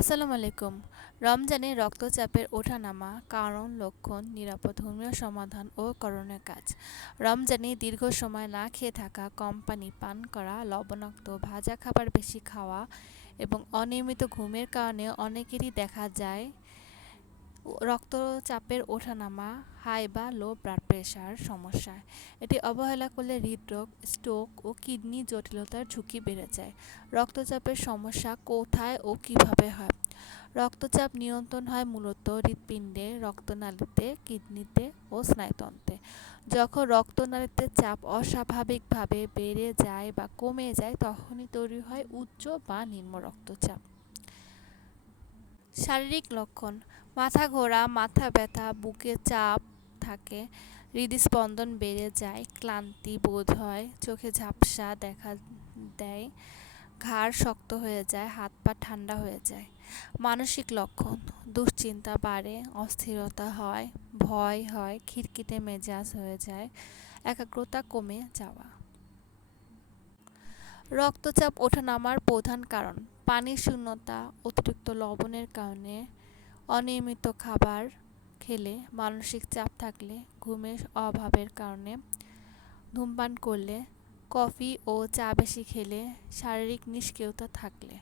আসসালামু আলাইকুম। রমজানে রক্তচাপের ওঠানামা, কারণ, লক্ষণ, নিরাপদ হোমিও সমাধান ও করণীয় কাজ। রমজানে দীর্ঘ সময় না খেয়ে থাকা, কম পানি পান করা, লবণাক্ত ভাজা খাবার বেশি খাওয়া এবং অনিয়মিত ঘুমের কারণে অনেকেরই দেখা যায় রক্তচাপের ওঠানামা, হাই বা লো ব্লাড প্রেশার সমস্যা। এটি অবহেলা করলে হৃদরোগ, স্ট্রোক ও কিডনি জটিলতার ঝুঁকি বেড়ে যায়। রক্তচাপের সমস্যা কোথায় ও কিভাবে হয়? রক্তচাপ নিয়ন্ত্রণ হয় মূলত হৃৎপিণ্ডে, রক্তনালীতে, কিডনিতে ও স্নায়ুতন্ত্রে। যখন রক্তনালীতে চাপ অস্বাভাবিকভাবে বেড়ে যায় বা কমে যায়, তখনই তৈরি হয় উচ্চ বা নিম্ন রক্তচাপ। শারীরিক লক্ষণ: মাথা ঘোরা, মাথা ব্যথা, বুকে চাপ থাকে, হৃদস্পন্দন বেড়ে যায়, ক্লান্তি বোধ হয়, চোখে ঝাপসা দেখা দেয়, ঘাড় শক্ত হয়ে যায়, হাত পা ঠান্ডা হয়ে যায়। মানসিক লক্ষণ: দুশ্চিন্তা বাড়ে, অস্থিরতা হয়, ভয় হয়, খিটখিটে মেজাজ হয়ে যায়, একাগ্রতা কমে যাওয়া। রক্তচাপ ওঠানামার প্রধান কারণ: পানির শূন্যতা, অতিরিক্ত লবণের কারণে, অনিয়মিত খাবার খেলে, মানসিক চাপ থাকলে, ঘুমের অভাবের কারণে, ধূমপান করলে, কফি ও চা বেশি খেলে, শারীরিক নিষ্ক্রিয়তা থাকলে।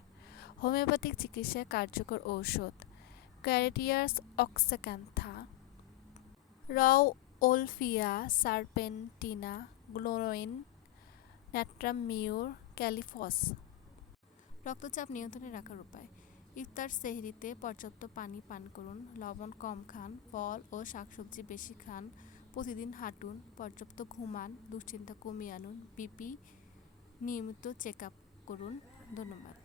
হোমিওপ্যাথিক চিকিৎসায় কার্যকর ঔষধ: ক্যারেটিয়াস অক্সাক্যান্থা, রাউওলফিয়া, সারপেন্টিনা, গ্লোরোইন, ন্যাট্রাম মিউর, ক্যালিফস। রক্তচাপ নিয়ন্ত্রণে রাখার উপায়: ইফতার সেহরিতে পর্যাপ্ত পানি পান করুন, লবণ কম খান, ফল ও শাকসবজি বেশি খান, প্রতিদিন হাঁটুন, পর্যাপ্ত ঘুমান, দুশ্চিন্তা কমিয়ে আনুন, বিপি নিয়মিত চেক আপ করুন। ধন্যবাদ।